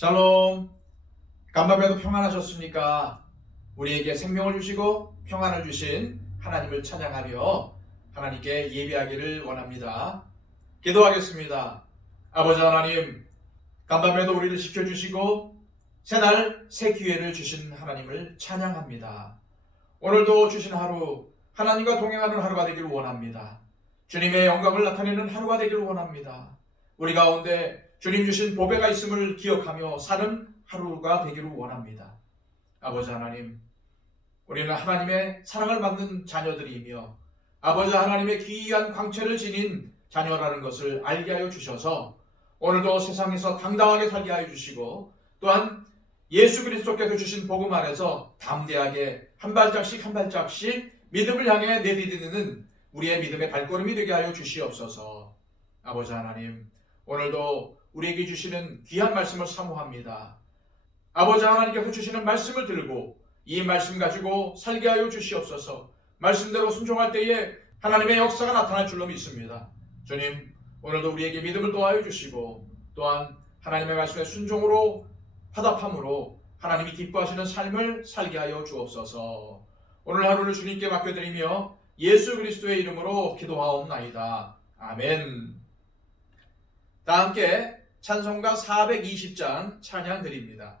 샬롬. 간밤에도 평안하셨습니까? 우리에게 생명을 주시고 평안을 주신 하나님을 찬양하며 하나님께 예배하기를 원합니다. 기도하겠습니다. 아버지 하나님, 간밤에도 우리를 지켜주시고 새날 새 기회를 주신 하나님을 찬양합니다. 오늘도 주신 하루, 하나님과 동행하는 하루가 되기를 원합니다. 주님의 영광을 나타내는 하루가 되기를 원합니다. 우리 가운데 주님 주신 보배가 있음을 기억하며 사는 하루가 되기를 원합니다. 아버지 하나님, 우리는 하나님의 사랑을 받는 자녀들이며 아버지 하나님의 귀한 광채를 지닌 자녀라는 것을 알게 하여 주셔서 오늘도 세상에서 당당하게 살게 하여 주시고 또한 예수 그리스도께서 주신 복음 안에서 담대하게 한 발짝씩 한 발짝씩 믿음을 향해 내디디는 우리의 믿음의 발걸음이 되게 하여 주시옵소서. 아버지 하나님, 오늘도 우리에게 주시는 귀한 말씀을 사모합니다. 아버지 하나님께서 주시는 말씀을 들고 이 말씀 가지고 살게 하여 주시옵소서. 말씀대로 순종할 때에 하나님의 역사가 나타날 줄로 믿습니다. 주님, 오늘도 우리에게 믿음을 더하여 주시고 또한 하나님의 말씀에 순종으로 화답함으로 하나님이 기뻐하시는 삶을 살게 하여 주옵소서. 오늘 하루를 주님께 맡겨드리며 예수 그리스도의 이름으로 기도하옵나이다. 아멘. 다 함께 찬송가 420장 찬양 드립니다.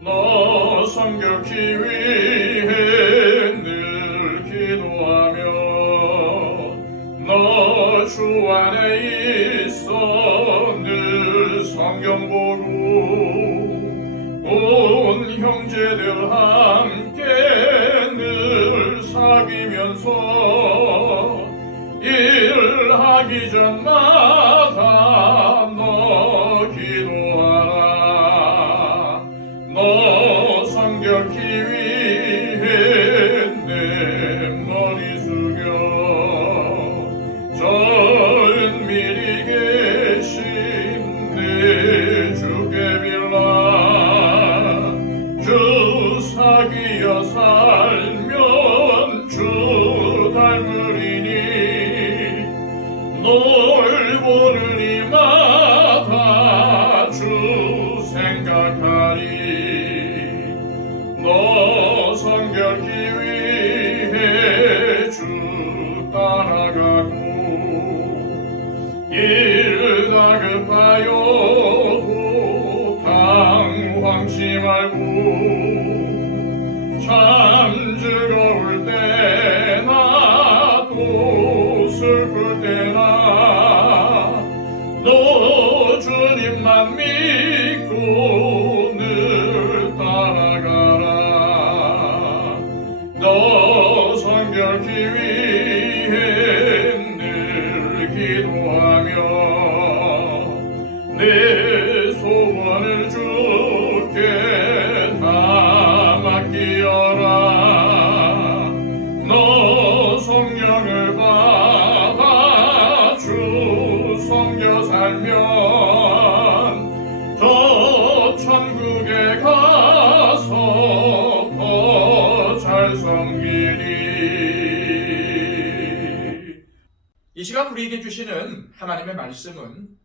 나 성결케 위해 늘 기도하며 나 주 안에 있어 늘 성경 보고 온 형제들 함께 늘 사귀면서 일하기 전마다 너 기도하라. 너 성결케 위해 내 머리 숙여 저 은밀히 계신 내 주께 빌라. 주 사귀어 살면 주 닮으리니 널 보는 이마다 주 생각하리. 너 성결케 위해 주 따라가고 일 다급하여도 당황치 말고 참 즐거울 때나 또 슬플 때나 너 주님만 믿고 늘 따라가라. 너 성결케 위해 늘 기도하며 내 소원을 주께 다 맡기어라. 너 성령을 받아 주 섬겨 살면 저 천국에 가서 더 잘 섬기리. 이 시간 우리에게 주시는 하나님의 말씀은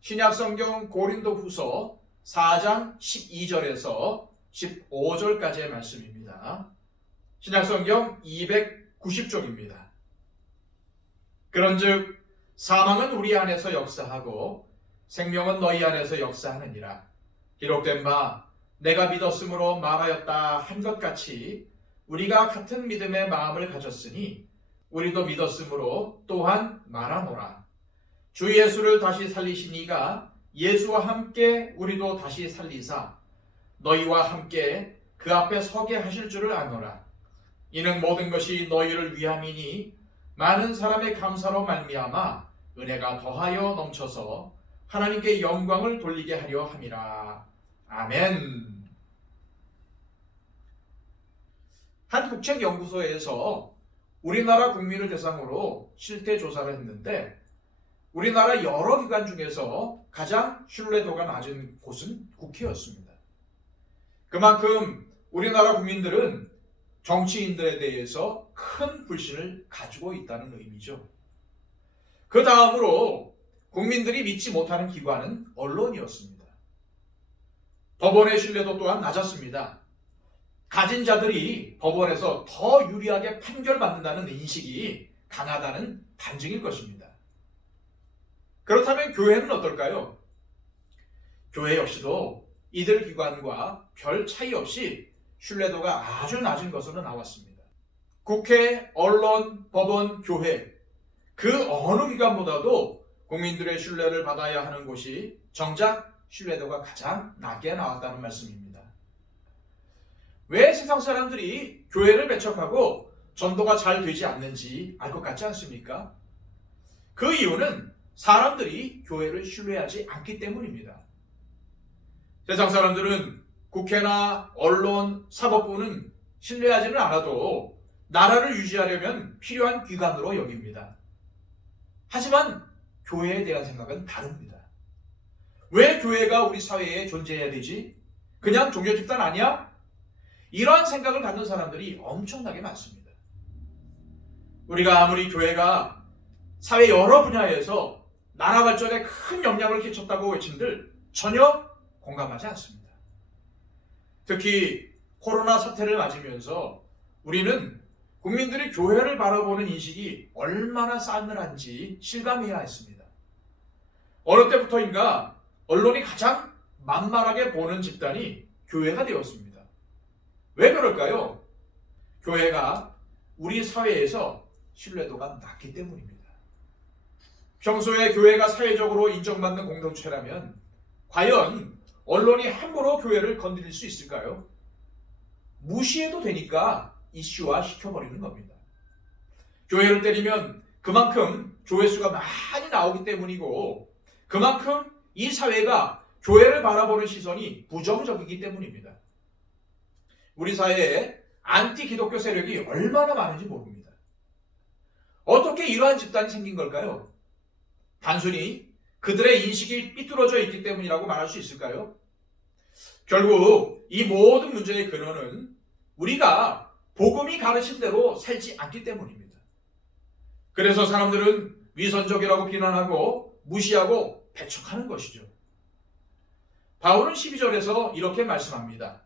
신약성경 고린도후서 4장 12절에서 15절까지의 말씀입니다. 신약성경 290쪽입니다. 그런즉 사망은 우리 안에서 역사하고 생명은 너희 안에서 역사하느니라. 기록된 바 내가 믿었으므로 말하였다 한 것 같이 우리가 같은 믿음의 마음을 가졌으니 우리도 믿었으므로 또한 말하노라. 주 예수를 다시 살리신 이가 예수와 함께 우리도 다시 살리사 너희와 함께 그 앞에 서게 하실 줄을 아노라. 이는 모든 것이 너희를 위함이니 많은 사람의 감사로 말미암아 은혜가 더하여 넘쳐서 하나님께 영광을 돌리게 하려 함이라. 아멘. 한 국책연구소에서 우리나라 국민을 대상으로 실태 조사를 했는데 우리나라 여러 기관 중에서 가장 신뢰도가 낮은 곳은 국회였습니다. 그만큼 우리나라 국민들은 정치인들에 대해서 큰 불신을 가지고 있다는 의미죠. 그 다음으로 국민들이 믿지 못하는 기관은 언론이었습니다. 법원의 신뢰도 또한 낮았습니다. 가진 자들이 법원에서 더 유리하게 판결받는다는 인식이 강하다는 반증일 것입니다. 그렇다면 교회는 어떨까요? 교회 역시도 이들 기관과 별 차이 없이 신뢰도가 아주 낮은 것으로 나왔습니다. 국회, 언론, 법원, 교회 그 어느 기관보다도 국민들의 신뢰를 받아야 하는 곳이 정작 신뢰도가 가장 낮게 나왔다는 말씀입니다. 왜 세상 사람들이 교회를 배척하고 전도가 잘 되지 않는지 알 것 같지 않습니까? 그 이유는 사람들이 교회를 신뢰하지 않기 때문입니다. 세상 사람들은 국회나 언론, 사법부는 신뢰하지는 않아도 나라를 유지하려면 필요한 기관으로 여깁니다. 하지만 교회에 대한 생각은 다릅니다. 왜 교회가 우리 사회에 존재해야 되지? 그냥 종교 집단 아니야? 이러한 생각을 갖는 사람들이 엄청나게 많습니다. 우리가 아무리 교회가 사회 여러 분야에서 나라 발전에 큰 영향을 끼쳤다고 외친들 전혀 공감하지 않습니다. 특히 코로나 사태를 맞으면서 우리는 국민들이 교회를 바라보는 인식이 얼마나 싸늘한지 실감해야 했습니다. 어느 때부터인가 언론이 가장 만만하게 보는 집단이 교회가 되었습니다. 왜 그럴까요? 교회가 우리 사회에서 신뢰도가 낮기 때문입니다. 평소에 교회가 사회적으로 인정받는 공동체라면 과연 언론이 함부로 교회를 건드릴 수 있을까요? 무시해도 되니까 이슈화 시켜버리는 겁니다. 교회를 때리면 그만큼 조회수가 많이 나오기 때문이고 그만큼 이 사회가 교회를 바라보는 시선이 부정적이기 때문입니다. 우리 사회에 안티 기독교 세력이 얼마나 많은지 모릅니다. 어떻게 이러한 집단이 생긴 걸까요? 단순히 그들의 인식이 삐뚤어져 있기 때문이라고 말할 수 있을까요? 결국 이 모든 문제의 근원은 우리가 복음이 가르친 대로 살지 않기 때문입니다. 그래서 사람들은 위선적이라고 비난하고 무시하고 배척하는 것이죠. 바울은 12절에서 이렇게 말씀합니다.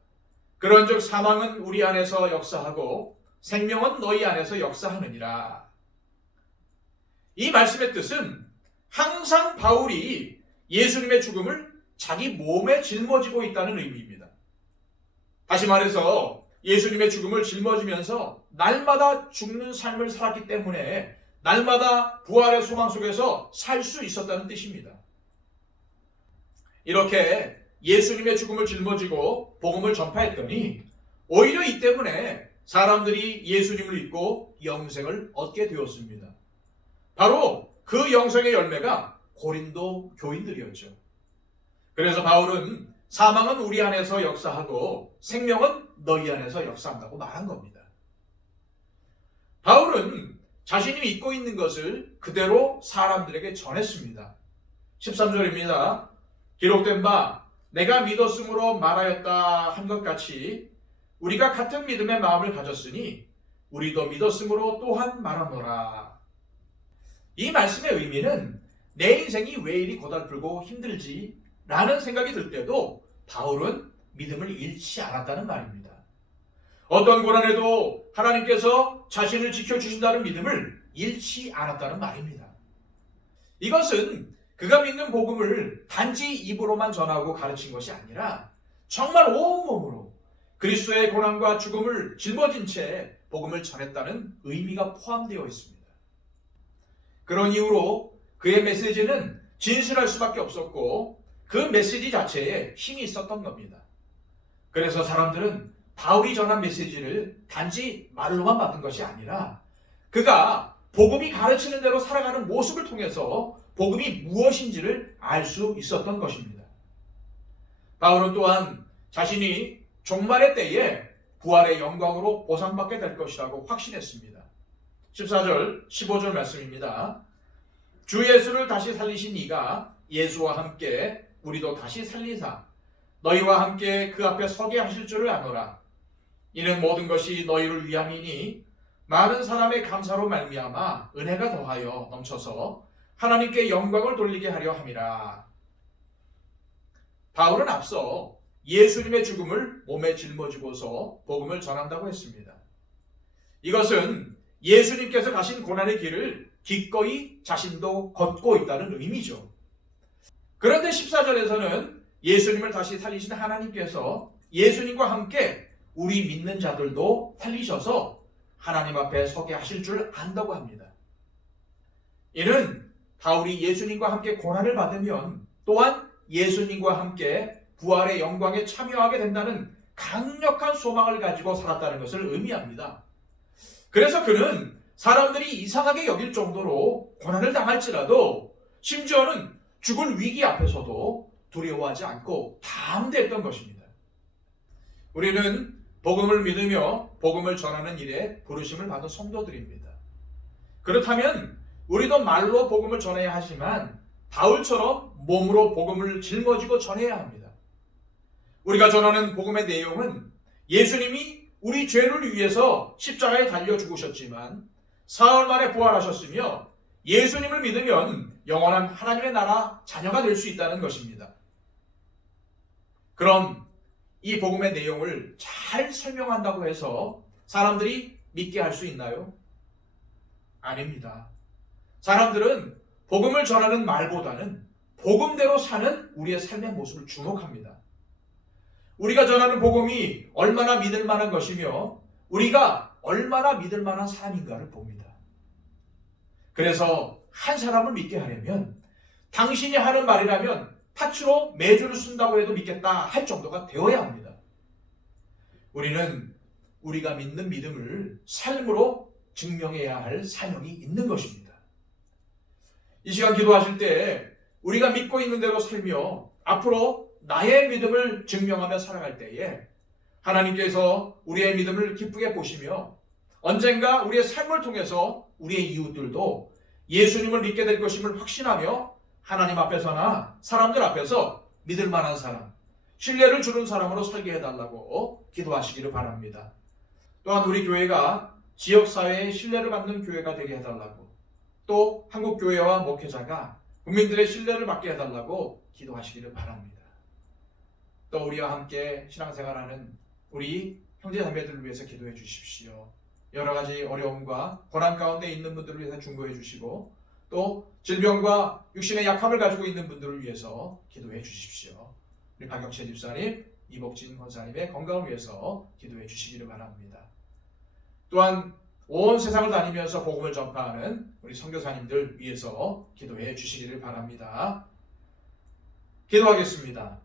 그런즉 사망은 우리 안에서 역사하고 생명은 너희 안에서 역사하느니라. 이 말씀의 뜻은 항상 바울이 예수님의 죽음을 자기 몸에 짊어지고 있다는 의미입니다. 다시 말해서 예수님의 죽음을 짊어지면서 날마다 죽는 삶을 살았기 때문에 날마다 부활의 소망 속에서 살 수 있었다는 뜻입니다. 이렇게 예수님의 죽음을 짊어지고 복음을 전파했더니 오히려 이 때문에 사람들이 예수님을 믿고 영생을 얻게 되었습니다. 바로 그 영생의 열매가 고린도 교인들이었죠. 그래서 바울은 사망은 우리 안에서 역사하고 생명은 너희 안에서 역사한다고 말한 겁니다. 바울은 자신이 믿고 있는 것을 그대로 사람들에게 전했습니다. 13절입니다. 기록된 바 내가 믿었으므로 말하였다 한 것 같이 우리가 같은 믿음의 마음을 가졌으니 우리도 믿었으므로 또한 말하노라. 이 말씀의 의미는 내 인생이 왜 이리 고달프고 힘들지? 라는 생각이 들 때도 바울은 믿음을 잃지 않았다는 말입니다. 어떤 고난에도 하나님께서 자신을 지켜주신다는 믿음을 잃지 않았다는 말입니다. 이것은 그가 믿는 복음을 단지 입으로만 전하고 가르친 것이 아니라 정말 온몸으로 그리스도의 고난과 죽음을 짊어진 채 복음을 전했다는 의미가 포함되어 있습니다. 그런 이유로 그의 메시지는 진실할 수밖에 없었고 그 메시지 자체에 힘이 있었던 겁니다. 그래서 사람들은 바울이 전한 메시지를 단지 말로만 받은 것이 아니라 그가 복음이 가르치는 대로 살아가는 모습을 통해서 복음이 무엇인지를 알 수 있었던 것입니다. 바울은 또한 자신이 종말의 때에 부활의 영광으로 보상받게 될 것이라고 확신했습니다. 14절, 15절 말씀입니다. 주 예수를 다시 살리신 이가 예수와 함께 우리도 다시 살리사 너희와 함께 그 앞에 서게 하실 줄을 아노라. 이는 모든 것이 너희를 위함이니 많은 사람의 감사로 말미암아 은혜가 더하여 넘쳐서 하나님께 영광을 돌리게 하려 함이라. 바울은 앞서 예수님의 죽음을 몸에 짊어지고서 복음을 전한다고 했습니다. 이것은 예수님께서 가신 고난의 길을 기꺼이 자신도 걷고 있다는 의미죠. 그런데 14절에서는 예수님을 다시 살리신 하나님께서 예수님과 함께 우리 믿는 자들도 살리셔서 하나님 앞에 서게 하실 줄 안다고 합니다. 이는 바울이 예수님과 함께 고난을 받으면 또한 예수님과 함께 부활의 영광에 참여하게 된다는 강력한 소망을 가지고 살았다는 것을 의미합니다. 그래서 그는 사람들이 이상하게 여길 정도로 고난을 당할지라도 심지어는 죽을 위기 앞에서도 두려워하지 않고 담대했던 것입니다. 우리는 복음을 믿으며 복음을 전하는 일에 부르심을 받은 성도들입니다. 그렇다면 우리도 말로 복음을 전해야 하지만 바울처럼 몸으로 복음을 짊어지고 전해야 합니다. 우리가 전하는 복음의 내용은 예수님이 우리 죄를 위해서 십자가에 달려 죽으셨지만 사흘 만에 부활하셨으며 예수님을 믿으면 영원한 하나님의 나라 자녀가 될 수 있다는 것입니다. 그럼 이 복음의 내용을 잘 설명한다고 해서 사람들이 믿게 할 수 있나요? 아닙니다. 사람들은 복음을 전하는 말보다는 복음대로 사는 우리의 삶의 모습을 주목합니다. 우리가 전하는 복음이 얼마나 믿을 만한 것이며 우리가 얼마나 믿을 만한 사람인가를 봅니다. 그래서 한 사람을 믿게 하려면 당신이 하는 말이라면 파츠로 매주를 쓴다고 해도 믿겠다 할 정도가 되어야 합니다. 우리는 우리가 믿는 믿음을 삶으로 증명해야 할 사명이 있는 것입니다. 이 시간 기도하실 때 우리가 믿고 있는 대로 살며 앞으로 나의 믿음을 증명하며 살아갈 때에 하나님께서 우리의 믿음을 기쁘게 보시며 언젠가 우리의 삶을 통해서 우리의 이웃들도 예수님을 믿게 될 것임을 확신하며 하나님 앞에서나 사람들 앞에서 믿을 만한 사람, 신뢰를 주는 사람으로 살게 해달라고 기도하시기를 바랍니다. 또한 우리 교회가 지역사회의 신뢰를 받는 교회가 되게 해달라고, 또 한국교회와 목회자가 국민들의 신뢰를 받게 해달라고 기도하시기를 바랍니다. 또 우리와 함께 신앙생활하는 우리 형제자매들을 위해서 기도해 주십시오. 여러 가지 어려움과 고난 가운데 있는 분들을 위해서 중보해 주시고 또 질병과 육신의 약함을 가지고 있는 분들을 위해서 기도해 주십시오. 우리 박영채 집사님, 이복진 권사님의 건강을 위해서 기도해 주시기를 바랍니다. 또한 온 세상을 다니면서 복음을 전파하는 우리 선교사님들 위해서 기도해 주시기를 바랍니다. 기도하겠습니다.